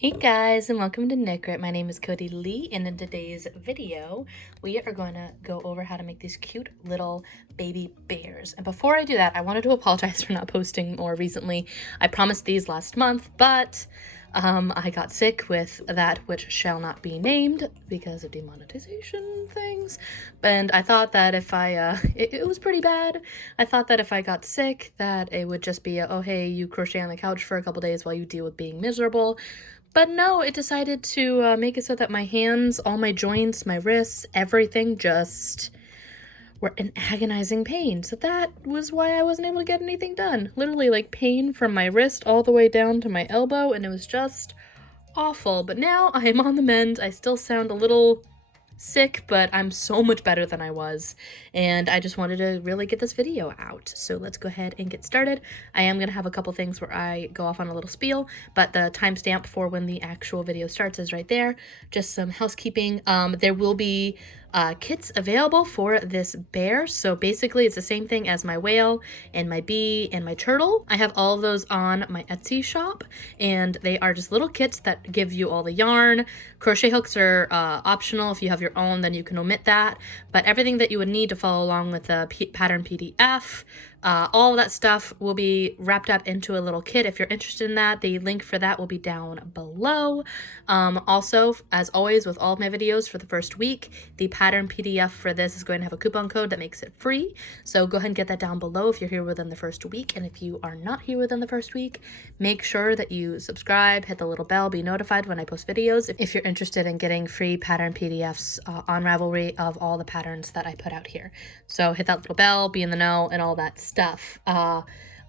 Hey guys, and welcome to Knit Grit. My name is Cody Lee, and in today's video, we are going to go over how to make these cute little baby bears. And before I do that, I wanted to apologize for not posting more recently. I promised these last month, but I got sick with that which shall not be named because of demonetization things. And I thought that if it was pretty bad. I thought that if I got sick, that it would just be oh hey, you crochet on the couch for a couple days while you deal with being miserable. But no, it decided to make it so that my hands, all my joints, my wrists, everything just were in agonizing pain. So that was why I wasn't able to get anything done. Literally like pain from my wrist all the way down to my elbow, and it was just awful. But now I am on the mend. I still sound a little sick, but I'm so much better than I was, and I just wanted to really get this video out. So let's go ahead and get started. I am gonna have a couple things where I go off on a little spiel, but the timestamp for when the actual video starts is right there. Just some housekeeping. There will be kits available for this bear. So basically it's the same thing as my whale and my bee and my turtle. I have all of those on my Etsy shop, and they are just little kits that give you all the yarn. Crochet hooks are optional. If you have your own, then you can omit that, but everything that you would need to follow along with the pattern PDF, all of that stuff will be wrapped up into a little kit. If you're interested in that, the link for that will be down below. Also, as always with all of my videos for the first week, the pattern PDF for this is going to have a coupon code that makes it free. So go ahead and get that down below if you're here within the first week. And if you are not here within the first week, make sure that you subscribe, hit the little bell, be notified when I post videos if you're interested in getting free pattern PDFs on Ravelry of all the patterns that I put out here. So hit that little bell, be in the know, and all that stuff.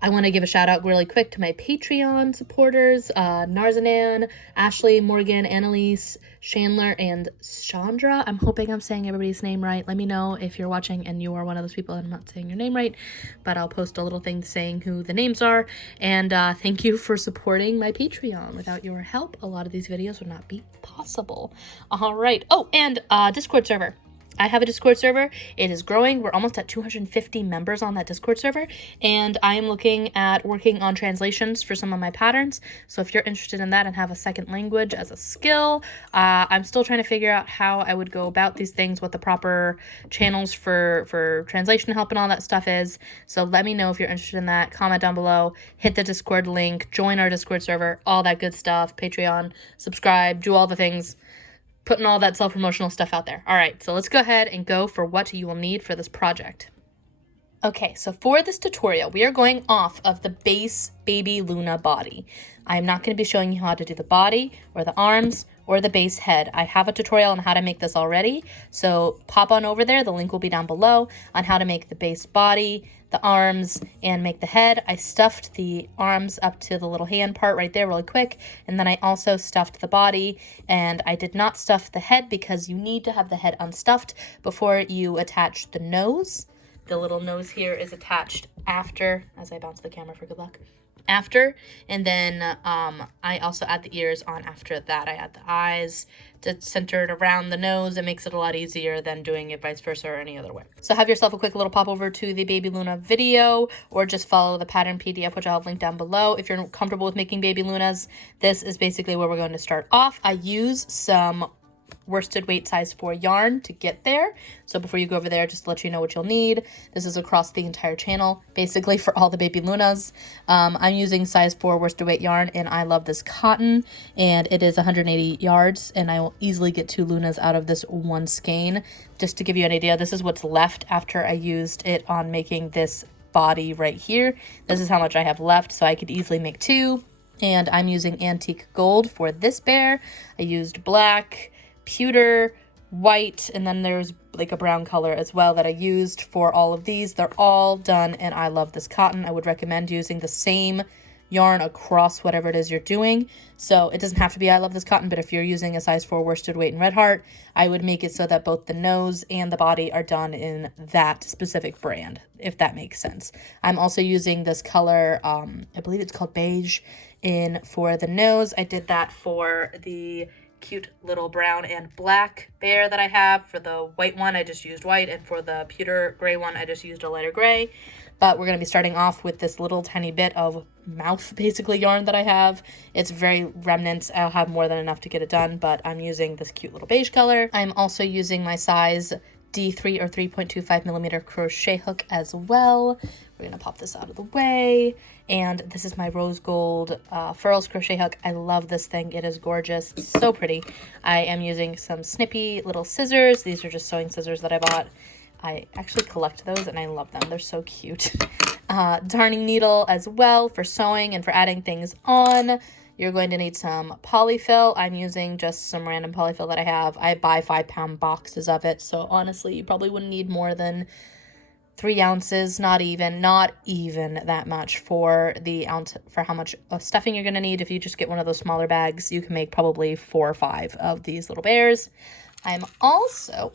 I want to give a shout out really quick to my Patreon supporters, Narzanan, Ashley, Morgan, Annalise, Chandler, and Chandra. I'm hoping I'm saying everybody's name right. Let me know if you're watching and you are one of those people and I'm not saying your name right, but I'll post a little thing saying who the names are. And thank you for supporting my Patreon. Without your help, a lot of these videos would not be possible. All right. Oh, and Discord server. I have a Discord server. It is growing. We're almost at 250 members on that Discord server, and I am looking at working on translations for some of my patterns. So if you're interested in that and have a second language as a skill, I'm still trying to figure out how I would go about these things, what the proper channels for translation help and all that stuff is. So let me know if you're interested in that. Comment down below, hit the Discord link, join our Discord server, all that good stuff, Patreon, subscribe, do all the things. Putting all that self-promotional stuff out there. All right, so let's go ahead and go for what you will need for this project. Okay, so for this tutorial, we are going off of the base Baby Luna body. I'm not going to be showing you how to do the body or the arms or the base head. I have a tutorial on how to make this already, so pop on over there. The link will be down below on how to make the base body, the arms, and make the head. I stuffed the arms up to the little hand part right there really quick, and then I also stuffed the body, and I did not stuff the head because you need to have the head unstuffed before you attach the nose. The little nose here is attached after, as I bounce the camera for good luck, after, and then I also add the ears on after that. I add the eyes to center it around the nose. It makes it a lot easier than doing it vice versa or any other way. So have yourself a quick little pop over to the Baby Luna video, or just follow the pattern PDF, which I'll have linked down below. If you're comfortable with making Baby Lunas, this is basically where we're going to start off. I use some worsted weight size 4 yarn to get there. So before you go over there, just to let you know what you'll need. This is across the entire channel, basically for all the Baby Lunas. I'm using size 4 worsted weight yarn, and I love this cotton, and it is 180 yards, and I will easily get 2 Lunas out of this one skein. Just to give you an idea, this is what's left after I used it on making this body right here. This is how much I have left, so I could easily make 2. And I'm using antique gold for this bear. I used black, pewter, white, and then there's like a brown color as well that I used for all of these. They're all done, and I love this cotton. I would recommend using the same yarn across whatever it is you're doing. So it doesn't have to be I love this cotton, but if you're using a size 4 worsted weight in Red Heart, I would make it so that both the nose and the body are done in that specific brand, if that makes sense. I'm also using this color, I believe it's called beige, in for the nose. I did that for the cute little brown and black bear that I have. For the white one, I just used white, and for the pewter gray one, I just used a lighter gray. But we're going to be starting off with this little tiny bit of mouth, basically, yarn that I have. It's very remnants. I'll have more than enough to get it done, but I'm using this cute little beige color. I'm also using my size D3 or 3.25 millimeter crochet hook as well. We're going to pop this out of the way. And this is my rose gold furls crochet hook. I love this thing. It is gorgeous. It's so pretty. I am using some snippy little scissors. These are just sewing scissors that I bought. I actually collect those and I love them. They're so cute. Darning needle as well for sewing and for adding things on. You're going to need some polyfill. I'm using just some random polyfill that I have. I buy 5-pound boxes of it. So honestly, you probably wouldn't need more than 3 ounces, not even that much for the ounce, for how much stuffing you're going to need. If you just get one of those smaller bags, you can make probably 4 or 5 of these little bears. I'm also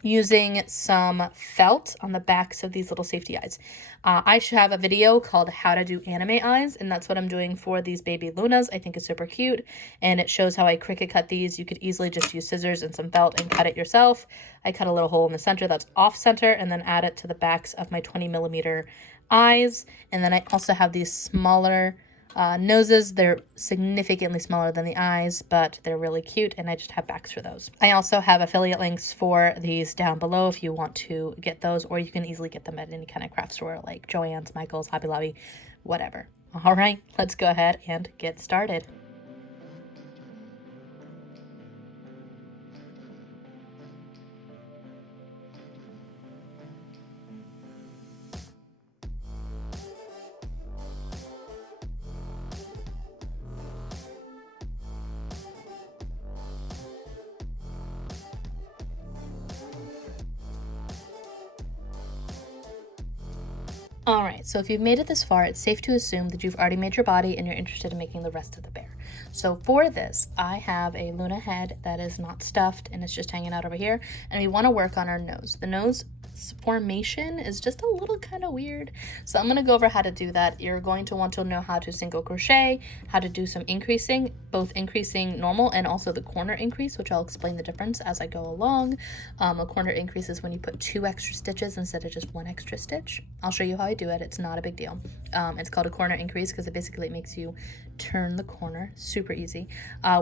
using some felt on the backs of these little safety eyes. I should have a video called how to do anime eyes, and that's what I'm doing for these baby Lunas. I think it's super cute, and it shows how I Cricut cut these. You could easily just use scissors and some felt and cut it yourself. I cut a little hole in the center that's off center and then add it to the backs of my 20 millimeter eyes. And then I also have these smaller noses. They're significantly smaller than the eyes, but they're really cute, and I just have backs for those. I also have affiliate links for these down below if you want to get those, or you can easily get them at any kind of craft store like Joann's, Michael's, Hobby Lobby, whatever. All right, let's go ahead and get started. All right, so if you've made it this far, it's safe to assume that you've already made your body and you're interested in making the rest of the bear. So for this, I have a Luna head that is not stuffed and it's just hanging out over here. And we want to work on our nose. The nose formation is just a little kind of weird. So I'm going to go over how to do that. You're going to want to know how to single crochet, how to do some increasing, both increasing normal and also the corner increase, which I'll explain the difference as I go along. A corner increase is when you put 2 extra stitches instead of just 1 extra stitch. I'll show you how I do it. It's not a big deal. It's called a corner increase because it basically makes you turn the corner. Super easy.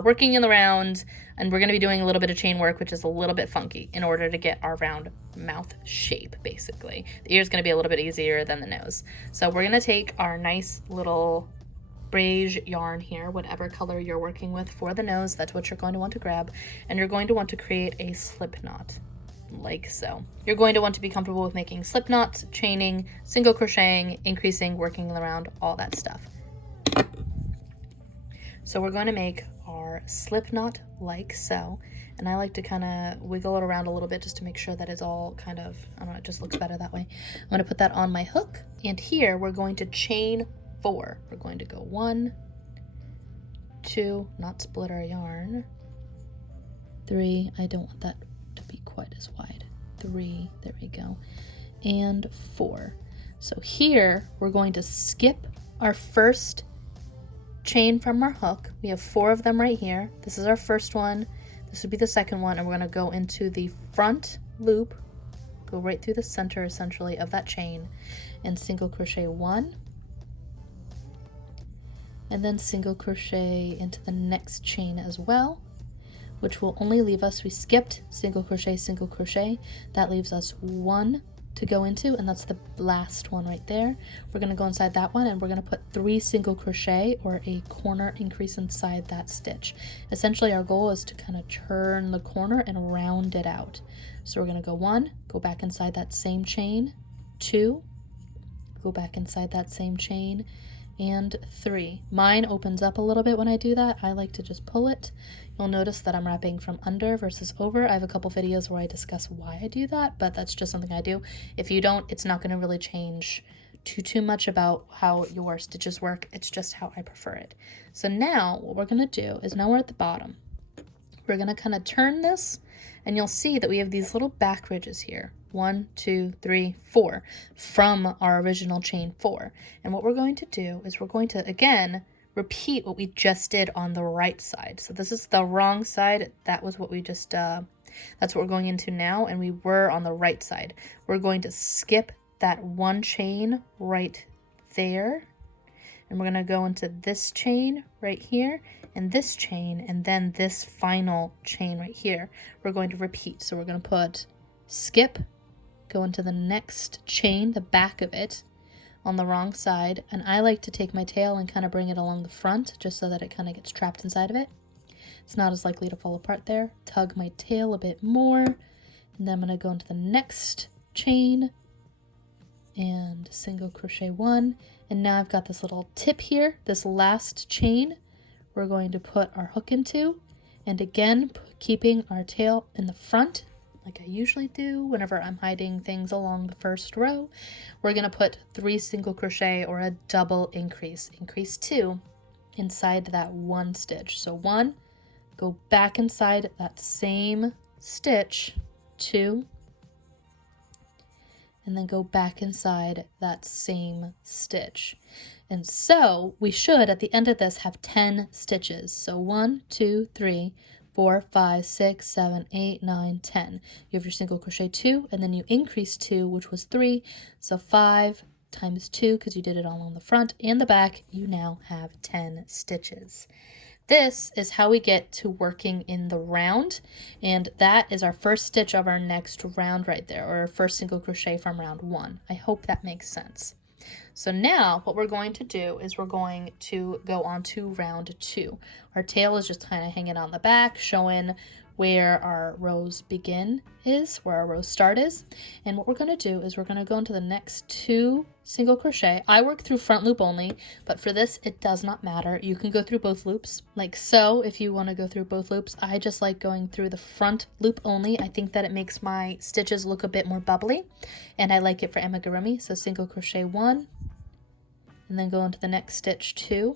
Working in the round, and we're going to be doing a little bit of chain work, which is a little bit funky in order to get our round mouth shape, basically. The ear is going to be a little bit easier than the nose. So we're going to take our nice little beige yarn here, whatever color you're working with for the nose, that's what you're going to want to grab, and you're going to want to create a slip knot like so. You're going to want to be comfortable with making slip knots, chaining, single crocheting, increasing, working around, all that stuff. So we're going to make our slip knot like so, and I like to kind of wiggle it around a little bit just to make sure that it's all kind of, I don't know, it just looks better that way. I'm going to put that on my hook, and here we're going to chain 4. We're going to go 1, 2, not split our yarn, 3, I don't want that to be quite as wide, 3, there we go, and 4. So here we're going to skip our first chain from our hook. We have 4 of them right here. This is our first one, this would be the second one, and we're going to go into the front loop, go right through the center essentially of that chain, and single crochet 1, and then single crochet into the next chain as well, which will only leave us, we skipped single crochet, that leaves us 1 to go into, and that's the last one right there. We're going to go inside that one, and we're going to put 3 single crochet or a corner increase inside that stitch. Essentially our goal is to kind of turn the corner and round it out. So we're going to go 1, go back inside that same chain, 2, go back inside that same chain, and 3. Mine opens up a little bit when I do that. I like to just pull it. You'll notice that I'm wrapping from under versus over. I have a couple videos where I discuss why I do that, but that's just something I do. If you don't, it's not going to really change too much about how your stitches work. It's just how I prefer it. So now what we're going to do is, now we're at the bottom. We're going to kind of turn this, and you'll see that we have these little back ridges here. 1, 2, 3, 4 from our original chain 4. And what we're going to do is we're going to, again, repeat what we just did on the right side. So this is the wrong side. That was what we just, that's what we're going into now, and we were on the right side. We're going to skip that one chain right there, and we're going to go into this chain right here, and this chain, and then this final chain right here. We're going to repeat. So we're going to put skip, go into the next chain, the back of it, on the wrong side, and I like to take my tail and kind of bring it along the front just so that it kind of gets trapped inside of it. It's not as likely to fall apart there. Tug my tail a bit more, and then I'm going to go into the next chain and single crochet one, and now I've got this little tip here, this last chain we're going to put our hook into, and again keeping our tail in the front like I usually do whenever I'm hiding things along the first row. We're going to put 3 single crochet or a double increase 2 inside that one stitch. So 1, go back inside that same stitch, 2, and then go back inside that same stitch. And so we should at the end of this have 10 stitches. So 1, 2, 3, 4, 5, 6, 7, 8, 9, 10. You have your single crochet 2, and then you increase 2, which was 3. So 5 times 2, because you did it all on the front and the back, you now have 10 stitches. This is how we get to working in the round, and that is our first stitch of our next round right there, or our first single crochet from round 1. I hope that makes sense. So now what we're going to do is we're going to go on to round 2. Our tail is just kind of hanging on the back, showing where our rows begin is, where our rows start is. And what we're going to do is we're going to go into the next 2 single crochet. I work through front loop only, but for this it does not matter. You can go through both loops like so if you want to go through both loops. I just like going through the front loop only. I think that it makes my stitches look a bit more bubbly, and I like it for amigurumi. So single crochet 1, and then go into the next stitch 2.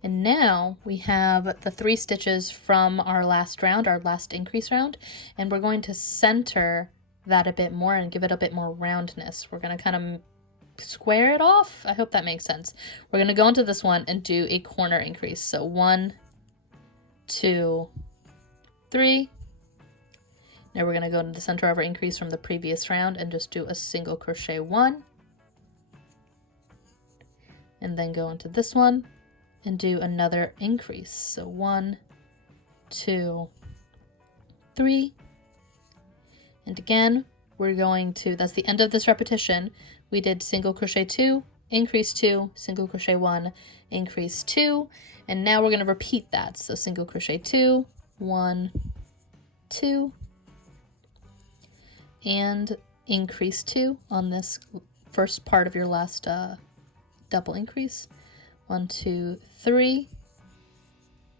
And now we have the 3 stitches from our last round, our last increase round, and we're going to center that a bit more and give it a bit more roundness. We're going to kind of square it off. I hope that makes sense. We're going to go into this one and do a corner increase. So 1, 2, 3. Now we're going to go into the center of our increase from the previous round and just do a single crochet 1. And then go into this one and do another increase. So 1, 2, 3. And again, we're going to, that's the end of this repetition. We did single crochet 2, increase 2, single crochet 1, increase 2, and now we're going to repeat that. So single crochet 2, 1, 2, and increase 2 on this first part of your last double increase. 1, 2, 3,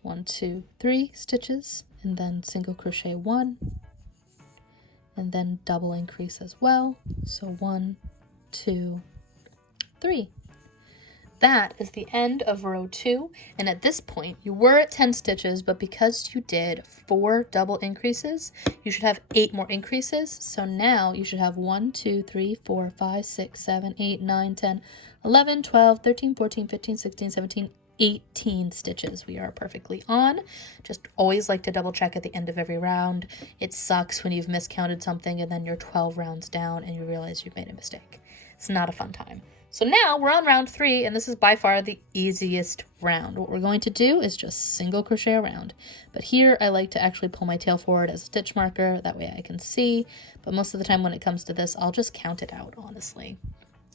1, 2, 3 stitches, and then single crochet 1, and then double increase as well. So 1, 2, 3. That is the end of row 2, and at this point you were at 10 stitches, but because you did 4 double increases, you should have 8 more increases. So now you should have 1, 2, 3, 4, 5, 6, 7, 8, 9, 10, 11, 12, 13, 14, 15, 16, 17, 18 stitches. We are perfectly on. Just always like to double check at the end of every round. It sucks when you've miscounted something and then you're 12 rounds down and you realize you've made a mistake. It's not a fun time. So now we're on round 3, and this is by far the easiest round. What we're going to do is just single crochet around. But here I like to actually pull my tail forward as a stitch marker. That way I can see. But most of the time when it comes to this, I'll just count it out, honestly.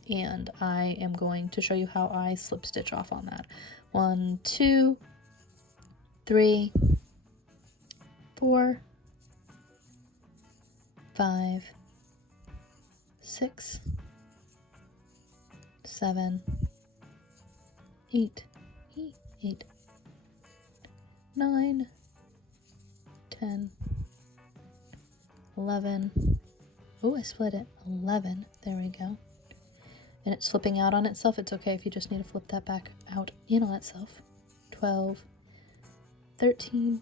And I am going to show you how I slip stitch off on that. 1, 2, 3, 4, 5, 6, 7, 8, 9, 10, 11. Oh, I split it. 11. There we go. And it's flipping out on itself. It's okay if you just need to flip that back out in on itself. 12, 13,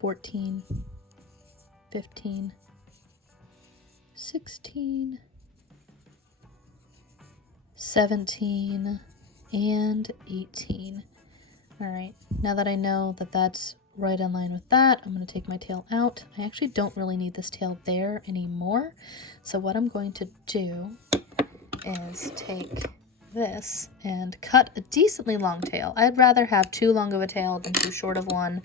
14, 15, 16, 17, and 18. All right, now that I know that that's right in line with that, I'm going to take my tail out. I actually don't really need this tail there anymore. So what I'm going to do is take this and cut a decently long tail. I'd rather have too long of a tail than too short of one.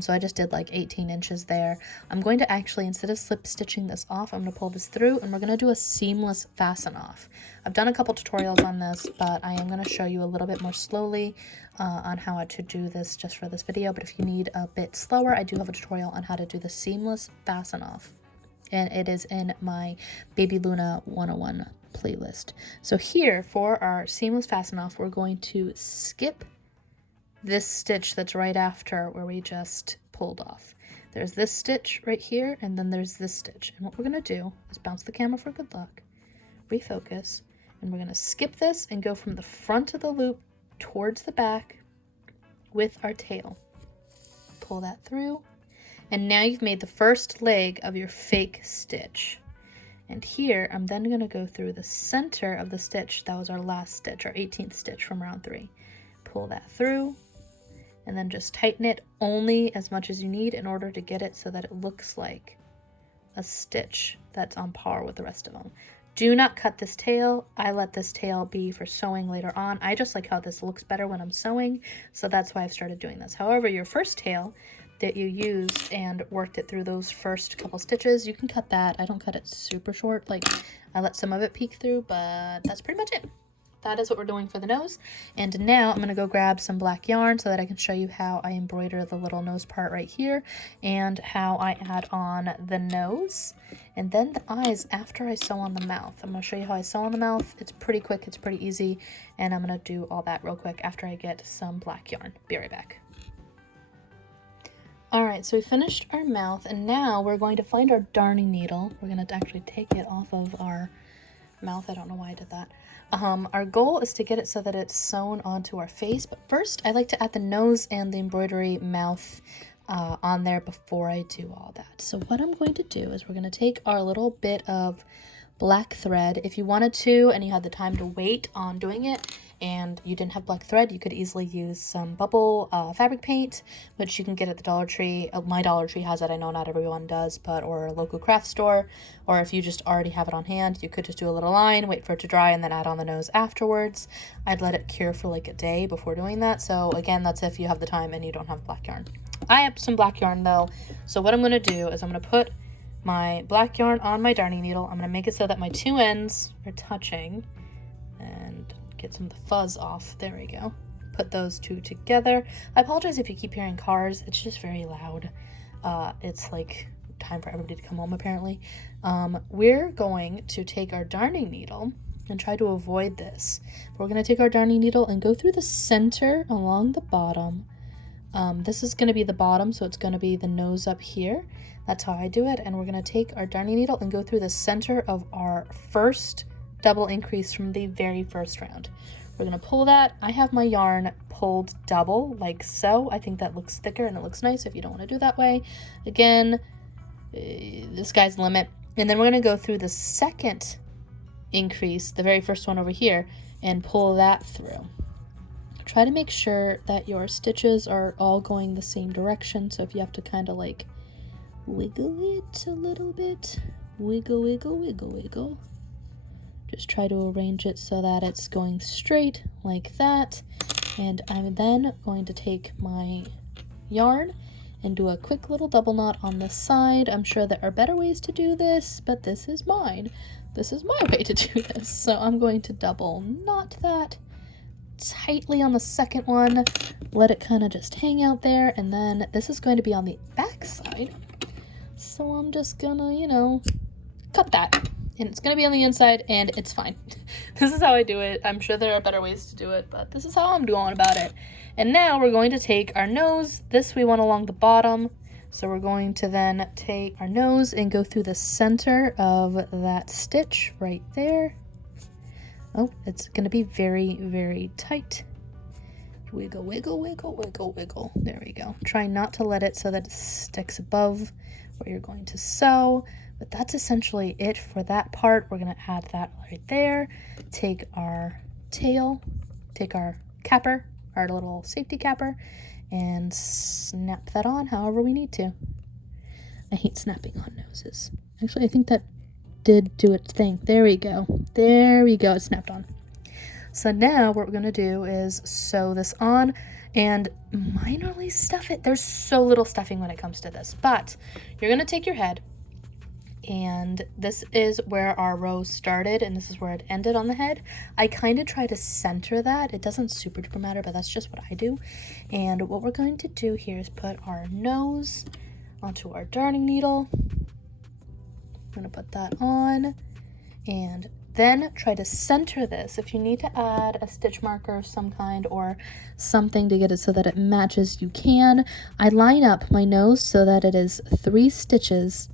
So I just did like 18 inches there. I'm going to actually, instead of slip stitching this off, I'm going to pull this through and we're going to do a seamless fasten off. I've done a couple tutorials on this, but I am going to show you a little bit more slowly on how to do this just for this video. But if you need a bit slower, I do have a tutorial on how to do the seamless fasten off. And it is in my Baby Luna 101 playlist. So here for our seamless fasten off, we're going to skip this stitch that's right after where we just pulled off. There's this stitch right here, and then there's this stitch. And what we're going to do is bounce the camera for good luck, refocus, and we're going to skip this and go from the front of the loop towards the back with our tail. Pull that through, and now you've made the first leg of your fake stitch. And here, I'm then going to go through the center of the stitch. That was our last stitch, our 18th stitch from round 3. Pull that through, and then just tighten it only as much as you need in order to get it so that it looks like a stitch that's on par with the rest of them. Do not cut this tail. I let this tail be for sewing later on. I just like how this looks better when I'm sewing, so that's why I've started doing this. However, your first tail that you used and worked it through those first couple stitches, you can cut that. I don't cut it super short, like I let some of it peek through, but that's pretty much it. That is what we're doing for the nose. And now I'm going to go grab some black yarn so that I can show you how I embroider the little nose part right here and how I add on the nose and then the eyes after I sew on the mouth. I'm going to show you how I sew on the mouth. It's pretty quick, it's pretty easy, and I'm going to do all that real quick after I get some black yarn. Be right back. Alright, so we finished our mouth, and now we're going to find our darning needle. We're going to actually take it off of our mouth. I don't know why I did that. Our goal is to get it so that it's sewn onto our face, but first I like to add the nose and the embroidery mouth on there before I do all that. So what I'm going to do is we're going to take our little bit of black thread. If you wanted to and you had the time to wait on doing it and you didn't have black thread, you could easily use some bubble fabric paint, which you can get at the Dollar Tree. My Dollar Tree has it. I know not everyone does, but or a local craft store, or if you just already have it on hand, you could just do a little line, wait for it to dry, and then add on the nose afterwards. I'd let it cure for like a day before doing that. So again, that's if you have the time and you don't have black yarn. I have some black yarn though, so what I'm going to do is I'm going to put my black yarn on my darning needle. I'm going to make it so that my two ends are touching and get some of the fuzz off. There we go. Put those two together. I apologize if you keep hearing cars. It's just very loud. It's like time for everybody to come home apparently. We're going to take our darning needle and try to avoid this. We're going to take our darning needle and go through the center along the bottom. This is going to be the bottom, so it's going to be the nose up here. That's how I do it. And we're going to take our darning needle and go through the center of our first double increase from the very first round. We're going to pull that. I have my yarn pulled double like so. I think that looks thicker and it looks nice if you don't want to do that way. Again, the sky's the limit. And then we're going to go through the second increase, the very first one over here, and pull that through. Try to make sure that your stitches are all going the same direction. So if you have to kind of like wiggle it a little bit, wiggle, wiggle, wiggle, wiggle. Just try to arrange it so that it's going straight like that. And I'm then going to take my yarn and do a quick little double knot on the side. I'm sure there are better ways to do this, but this is mine. This is my way to do this. So I'm going to double knot that tightly on the second one, let it kind of just hang out there, and then this is going to be on the back side. So I'm just gonna, you know, cut that. And it's going to be on the inside, and it's fine. This is how I do it. I'm sure there are better ways to do it, but this is how I'm doing about it. And now we're going to take our nose. This we want along the bottom. So we're going to then take our nose and go through the center of that stitch right there. Oh, it's going to be very, very tight. Wiggle, wiggle, wiggle, wiggle, wiggle. There we go. Try not to let it so that it sticks above where you're going to sew. But that's essentially it for that part. We're going to add that right there. Take our tail take our capper, our little safety capper, and snap that on however we need to. I hate snapping on noses. Actually, I think that did do its thing. There we go. There we go. It snapped on. So now what we're going to do is sew this on and minorly stuff it. There's so little stuffing when it comes to this, but you're going to take your head, and this is where our row started and this is where it ended on the head. I kind of try to center that. It doesn't super duper matter, but that's just what I do. And what we're going to do here is put our nose onto our darning needle. I'm going to put that on and then try to center this. If you need to add a stitch marker of some kind or something to get it so that it matches, you can. I line up my nose so that it is 3 stitches.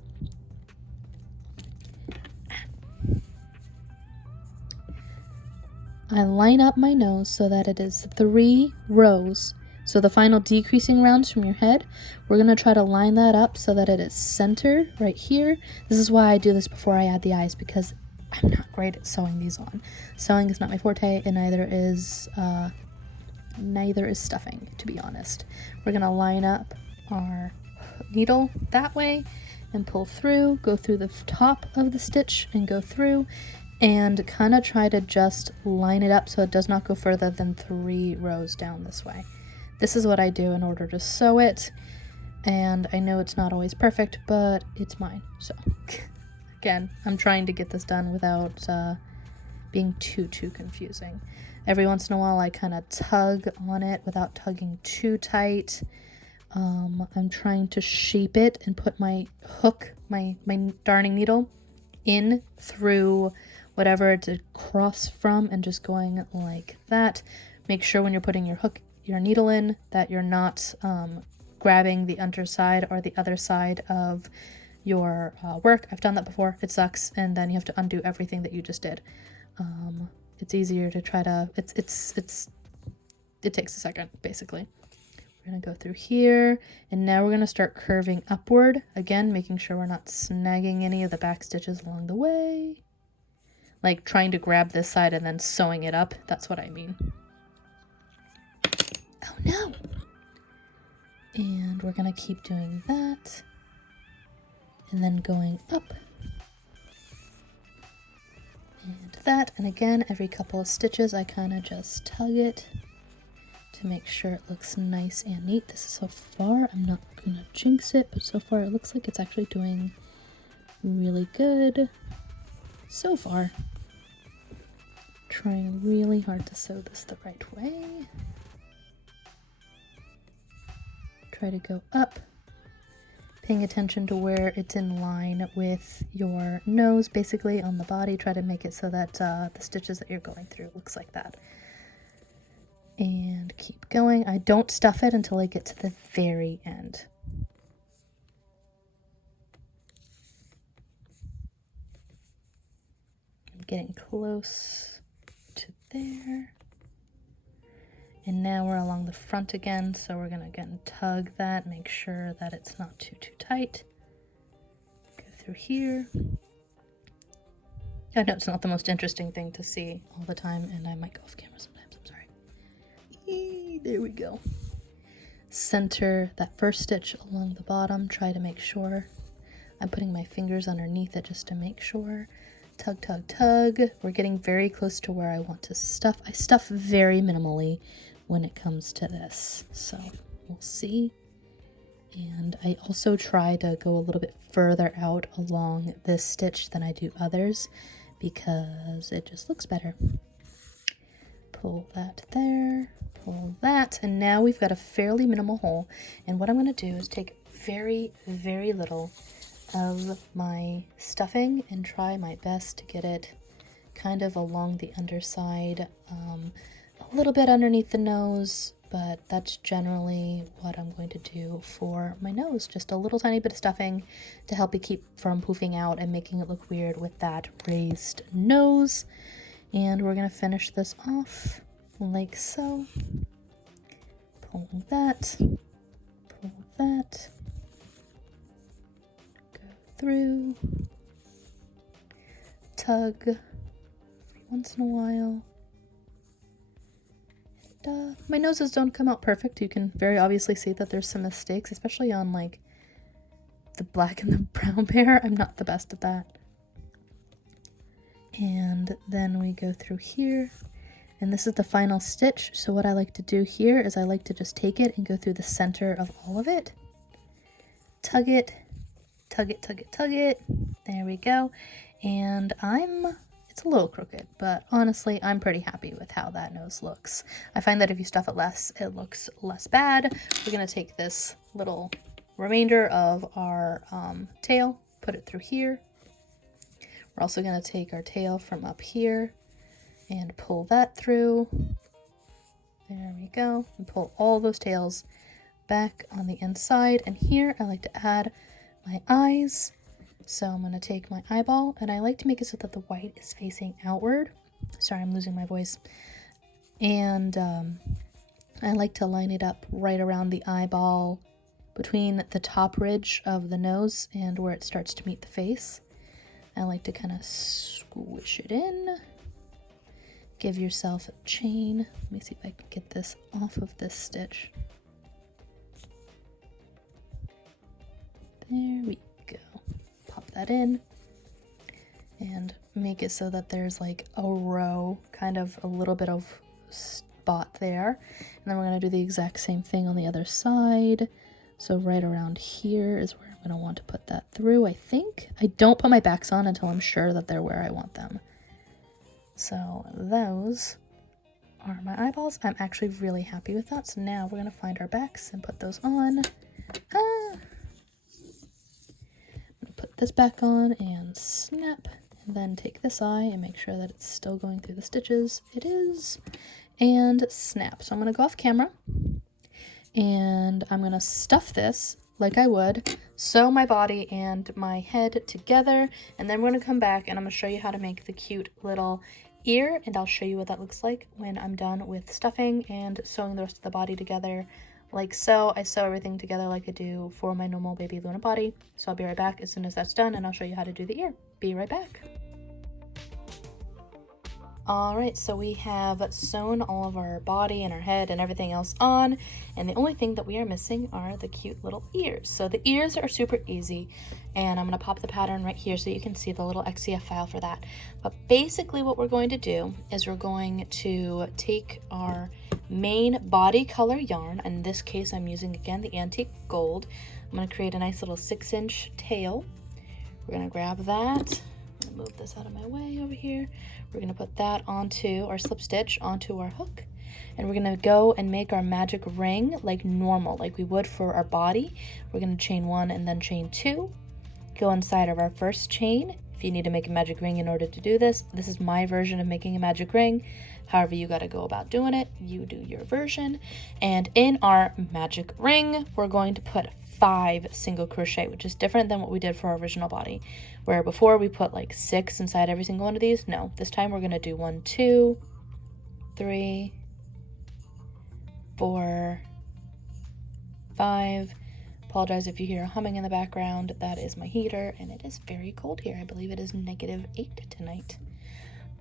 I line up my nose so that it is 3 rows. So the final decreasing rounds from your head, we're going to try to line that up so that it is centered right here. This is why I do this before I add the eyes, because I'm not great at sewing these on. Sewing is not my forte, and neither is stuffing, to be honest. We're going to line up our needle that way and pull through, go through the top of the stitch and go through, and kind of try to just line it up so it does not go further than 3 rows down this way. This is what I do in order to sew it, and I know it's not always perfect, but it's mine. So again, I'm trying to get this done without being too confusing. Every once in a while I kind of tug on it without tugging too tight. I'm trying to shape it and put my hook, my darning needle in through whatever it's across from and just going like that. Make sure when you're putting your needle in that you're not grabbing the underside or the other side of your work. I've done that before. It sucks, and then you have to undo everything that you just did. It's easier to try to, it takes a second, basically. We're gonna go through here, and now we're gonna start curving upward, again making sure we're not snagging any of the back stitches along the way, like trying to grab this side and then sewing it up. That's what I mean. Oh no! And we're gonna keep doing that, and then going up and that, and again every couple of stitches I kind of just tug it to make sure it looks nice and neat. This is so far, I'm not gonna jinx it, but so far it looks like it's actually doing really good so far. Trying really hard to sew this the right way. Try to go up, paying attention to where it's in line with your nose, basically on the body. Try to make it so that the stitches that you're going through looks like that. And keep going. I don't stuff it until I get to the very end. I'm getting close to there. And now we're along the front again, so we're gonna again tug that, make sure that it's not too tight. Go through here. I know it's not the most interesting thing to see all the time, and I might go off camera sometimes, I'm sorry. There we go. Center that first stitch along the bottom, try to make sure. I'm putting my fingers underneath it just to make sure. Tug, tug, tug. We're getting very close to where I want to stuff. I stuff very minimally when it comes to this, so we'll see. And I also try to go a little bit further out along this stitch than I do others because it just looks better. Pull that there, pull that, and now we've got a fairly minimal hole. And what I'm going to do is take very, very little of my stuffing and try my best to get it kind of along the underside, a little bit underneath the nose, but that's generally what I'm going to do for my nose. Just a little tiny bit of stuffing to help it keep from poofing out and making it look weird with that raised nose. And we're going to finish this off like so. Pull that, pull that, go through, tug every once in a while. my noses don't come out perfect. You can very obviously see that there's some mistakes, especially on like the black and the brown pair. I'm not the best at that. And then we go through here, and this is the final stitch. So what I like to do here is I like to just take it and go through the center of all of it. Tug it, tug it, tug it, tug it. There we go. And it's a little crooked, but honestly, I'm pretty happy with how that nose looks. I find that if you stuff it less, it looks less bad. We're gonna take this little remainder of our tail, put it through here. We're also gonna take our tail from up here and pull that through. There we go. And pull all those tails back on the inside. And here I like to add my eyes. So I'm going to take my eyeball, and I like to make it so that the white is facing outward. Sorry, I'm losing my voice. And I like to line it up right around the eyeball between the top ridge of the nose and where it starts to meet the face. I like to kind of squish it in. Give yourself a chain. Let me see if I can get this off of this stitch. There we go. Pop that in and make it so that there's like a row, kind of a little bit of spot there. And then we're going to do the exact same thing on the other side. So right around here is where I'm going to want to put that through, I think. I don't put my backs on until I'm sure that they're where I want them. So those are my eyeballs. I'm actually really happy with that. So now we're going to find our backs and put those on. Put this back on and snap, and then take this eye and make sure that it's still going through the stitches. It is. And snap. So I'm going to go off camera, and I'm going to stuff this like I would, sew my body and my head together, and then we're going to come back and I'm going to show you how to make the cute little ear, and I'll show you what that looks like when I'm done with stuffing and sewing the rest of the body together. Like so. I sew everything together like I do for my normal baby Luna body. So I'll be right back as soon as that's done, and I'll show you how to do the ear. Be right back. Alright, so we have sewn all of our body and our head and everything else on, and the only thing that we are missing are the cute little ears. So the ears are super easy, and I'm going to pop the pattern right here so you can see the little XCF file for that. But basically what we're going to do is we're going to take our main body color yarn. In this case, I'm using again the antique gold. I'm going to create a nice little 6-inch tail. We're going to grab that. Move this out of my way over here. We're going to put that onto our slip stitch onto our hook, and we're going to go and make our magic ring like normal, like we would for our body. We're going to chain 1 and then chain 2, go inside of our first chain. If you need to make a magic ring in order to do this, this is my version of making a magic ring. However you got to go about doing it, you do your version. And in our magic ring, we're going to put 5 single crochet, which is different than what we did for our original body, where before we put like 6 inside every single one of these. No, this time we're going to do 1, 2, 3, 4, 5. Apologize if you hear a humming in the background. That is my heater, and it is very cold here. I believe it is -8 tonight.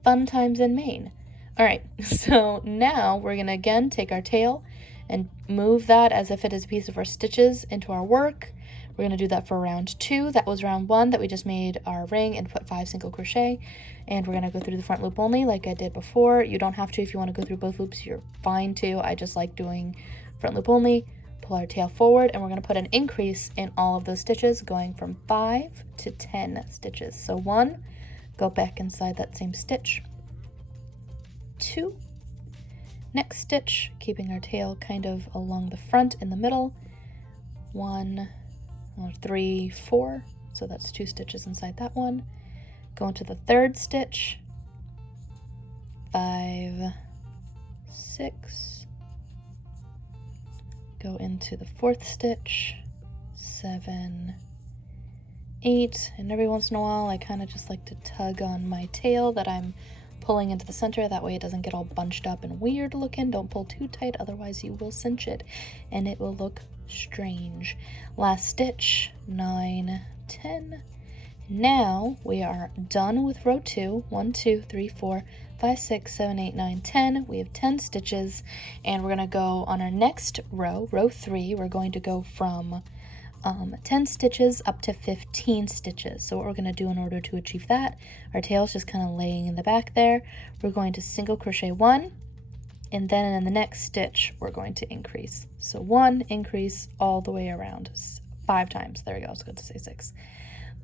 Fun times in Maine. All right, so now we're going to again take our tail and move that as if it is a piece of our stitches into our work. We're going to do that for round 2. That was round 1 that we just made our ring and put 5 single crochet. And we're going to go through the front loop only like I did before. You don't have to. If you want to go through both loops, you're fine too. I just like doing front loop only. Pull our tail forward, and we're going to put an increase in all of those stitches, going from 5 to 10 stitches. So 1, go back inside that same stitch. 2, next stitch, keeping our tail kind of along the front in the middle. 1, 3, 4, so that's 2 stitches inside that one. Go into the third stitch. 5, 6, go into the fourth stitch. 7, 8, and every once in a while I kind of just like to tug on my tail that I'm pulling into the center. That way it doesn't get all bunched up and weird looking. Don't pull too tight, otherwise you will cinch it and it will look strange. Last stitch. 9, 10, Now we are done with row 2. 1, 2, 3, 4, 5, 6, 7, 8, 9, 10. We have 10 stitches, and we're going to go on our next row, row 3. We're going to go from 10 stitches up to 15 stitches. So what we're going to do in order to achieve that, our tail's just kind of laying in the back there. We're going to single crochet 1, and then in the next stitch we're going to increase. So 1, increase all the way around 5 times. There we go. I was going to say 6,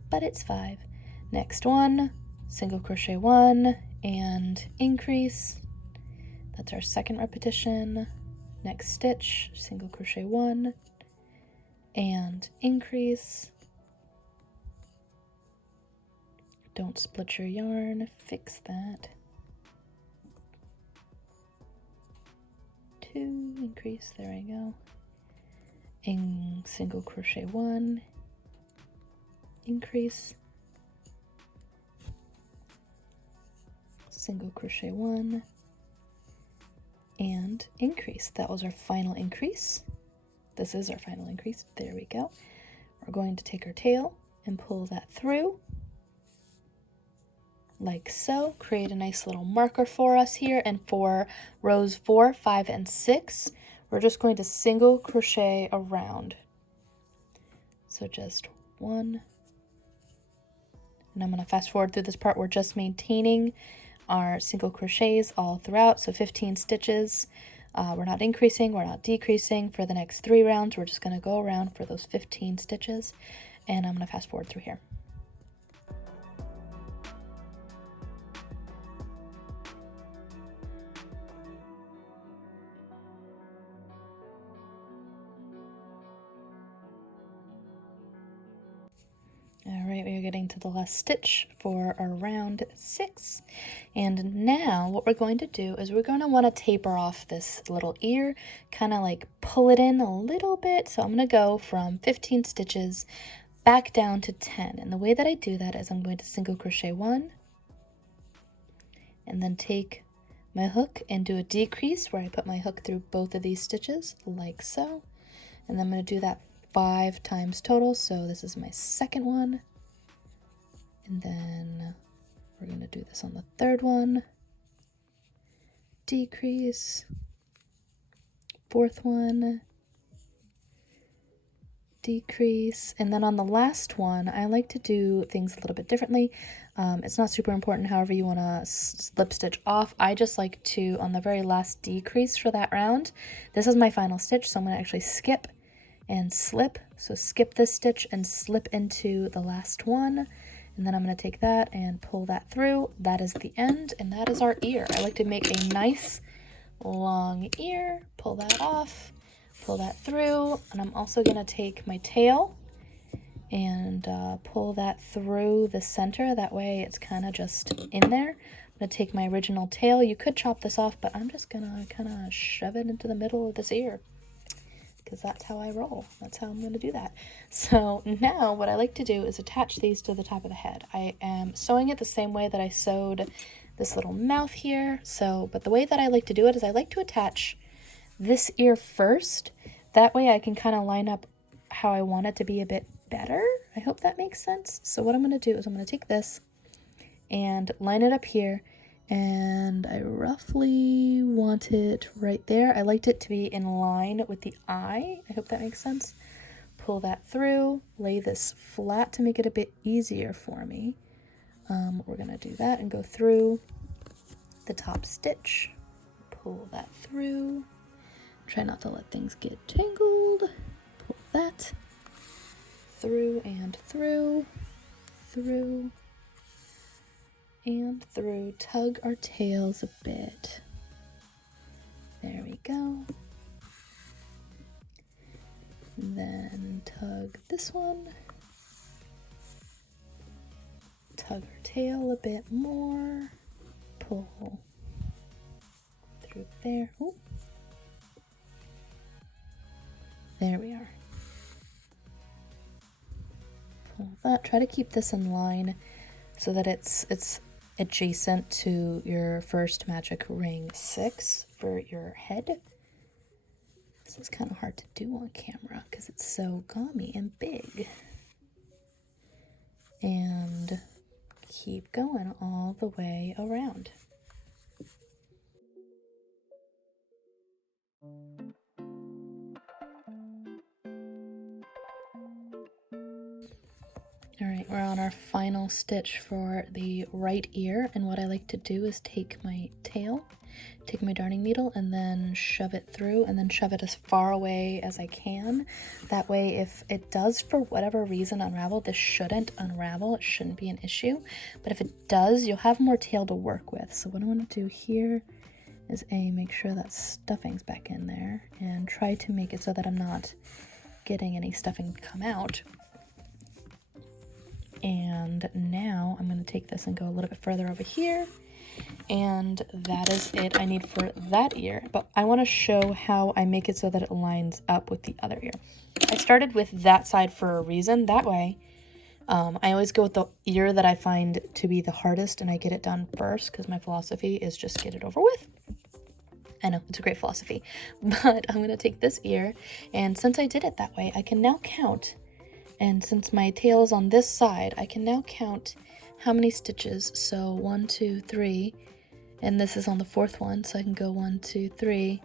but it's 5. Next one, single crochet 1 and increase. That's our second repetition. Next stitch, single crochet 1 and increase. Don't split your yarn, fix that. 2, increase, there we go. In single crochet 1, increase, single crochet 1 and increase. That was our final increase. This is our final increase. There we go. We're going to take our tail and pull that through like so. Create a nice little marker for us here, and for rows 4, 5, and 6 we're just going to single crochet around. So just 1, and I'm going to fast forward through this part. We're just maintaining our single crochets all throughout, so 15 stitches. We're not increasing, we're not decreasing. For the next 3 rounds we're just going to go around for those 15 stitches, and I'm going to fast forward through here. Alright, we are getting to the last stitch for our round 6. And now what we're going to do is we're going to want to taper off this little ear, kind of like pull it in a little bit. So I'm going to go from 15 stitches back down to 10. And the way that I do that is I'm going to single crochet 1 and then take my hook and do a decrease where I put my hook through both of these stitches like so. And then I'm going to do that 5 times total. So this is my second one, and then we're going to do this on the third one, decrease, fourth one, decrease, and then on the last one I like to do things a little bit differently. It's not super important however you want to slip stitch off. I just like to, on the very last decrease for that round, this is my final stitch, so I'm going to actually skip and slip. So skip this stitch and slip into the last one, and then I'm going to take that and pull that through. That is the end, and that is our ear. I like to make a nice long ear. Pull that off, pull that through, and I'm also going to take my tail and pull that through the center. That way it's kind of just in there. I'm going to take my original tail. You could chop this off, but I'm just going to kind of shove it into the middle of this ear, because that's how I roll. That's how I'm going to do that. So now what I like to do is attach these to the top of the head. I am sewing it the same way that I sewed this little mouth here. But the way that I like to do it is I like to attach this ear first. That way I can kind of line up how I want it to be a bit better. I hope that makes sense. So what I'm going to do is I'm going to take this and line it up here, and I roughly want it right there. I liked it to be in line with the eye. I hope that makes sense. Pull that through, lay this flat to make it a bit easier for me. We're going to do that and go through the top stitch, pull that through, try not to let things get tangled, pull that through and through, through and through, tug our tails a bit. There we go. And then tug this one, tug our tail a bit more, pull through there. Ooh. There we are. Pull that. Try to keep this in line so that it's adjacent to your first magic ring 6 for your head. This is kind of hard to do on camera because it's so gummy and big. and keep going all the way around. All right, we're on our final stitch for the right ear, and what I like to do is take my tail, take my darning needle, and then shove it through, and then shove it as far away as I can. That way, if it does for whatever reason unravel, this shouldn't unravel, it shouldn't be an issue, but if it does, you'll have more tail to work with. So what I want to do here is make sure that stuffing's back in there, and try to make it so that I'm not getting any stuffing come out. And now I'm going to take this and go a little bit further over here, and that is it I need for that ear. But I want to show how I make it so that it lines up with the other ear. I started with that side for a reason. That way I always go with the ear that I find to be the hardest, and I get it done first, because my philosophy is just get it over with. I know, it's a great philosophy. But I'm going to take this ear, and since I did it that way, I can now count. And since my tail is on this side, I can now count how many stitches. So 1, 2, 3, and this is on the 4th one, so I can go 1, 2, 3,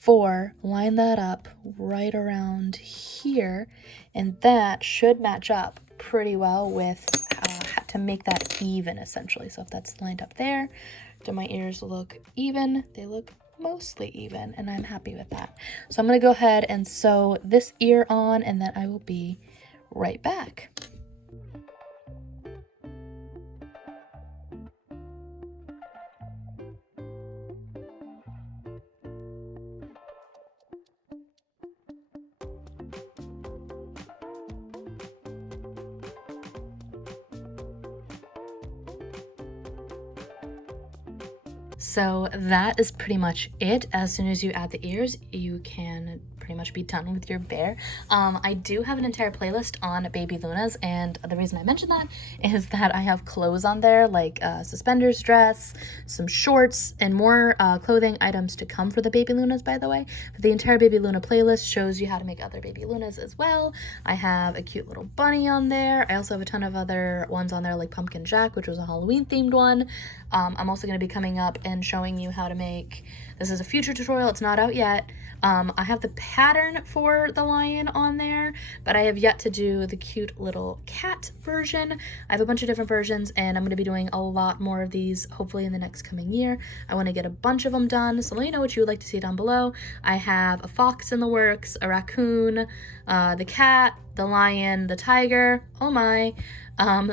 4, line that up right around here, and that should match up pretty well with to make that even, essentially. So if that's lined up there, do my ears look even? They look mostly even, and I'm happy with that. So I'm going to go ahead and sew this ear on, and then I will be right back. So that is pretty much it. As soon as you add the ears, you can pretty much be done with your bear. I do have an entire playlist on baby Lunas, and the reason I mention that is that I have clothes on there, like suspenders, dress, some shorts, and more clothing items to come for the baby Lunas, by the way. But the entire baby Luna playlist shows you how to make other baby Lunas as well. I have a cute little bunny on there. I also have a ton of other ones on there, like Pumpkin Jack, which was a Halloween themed one. I'm also going to be coming up and showing you how to make, this is a future tutorial, it's not out yet. I have the pattern for the lion on there, but I have yet to do the cute little cat version. I have a bunch of different versions, and I'm going to be doing a lot more of these hopefully in the next coming year. I want to get a bunch of them done, so let me know what you would like to see down below. I have a fox in the works, a raccoon, the cat, the lion, the tiger, oh my,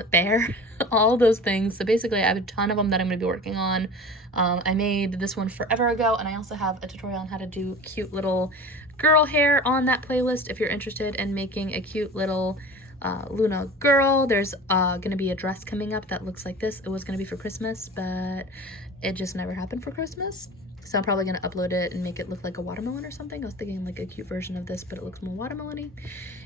bear, all those things. So basically I have a ton of them that I'm going to be working on. I made this one forever ago, and I also have a tutorial on how to do cute little girl hair on that playlist if you're interested in making a cute little Luna girl. There's gonna be a dress coming up that looks like this. It was gonna be for Christmas, but it just never happened for Christmas. So I'm probably gonna upload it and make it look like a watermelon or something. I was thinking like a cute version of this, but it looks more watermelon-y.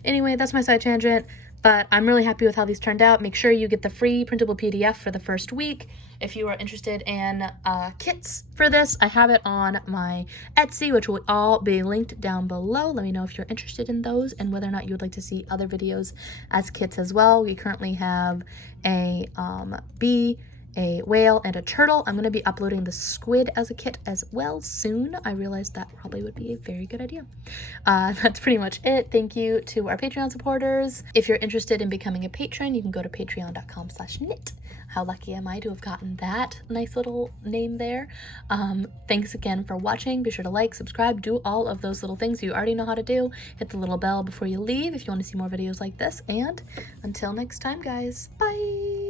Anyway, that's my side tangent, but I'm really happy with how these turned out. Make sure you get the free printable PDF for the first week. If you are interested in kits for this, I have it on my Etsy, which will all be linked down below. Let me know if you're interested in those and whether or not you would like to see other videos as kits as well. We currently have a bee, a whale, and a turtle. I'm going to be uploading the squid as a kit as well soon. I realized that probably would be a very good idea. That's pretty much it. Thank you to our Patreon supporters. If you're interested in becoming a patron, you can go to patreon.com/knit. How lucky am I to have gotten that nice little name there. Thanks again for watching. Be sure to like, subscribe, do all of those little things you already know how to do. Hit the little bell before you leave if you want to see more videos like this. And until next time, guys, bye!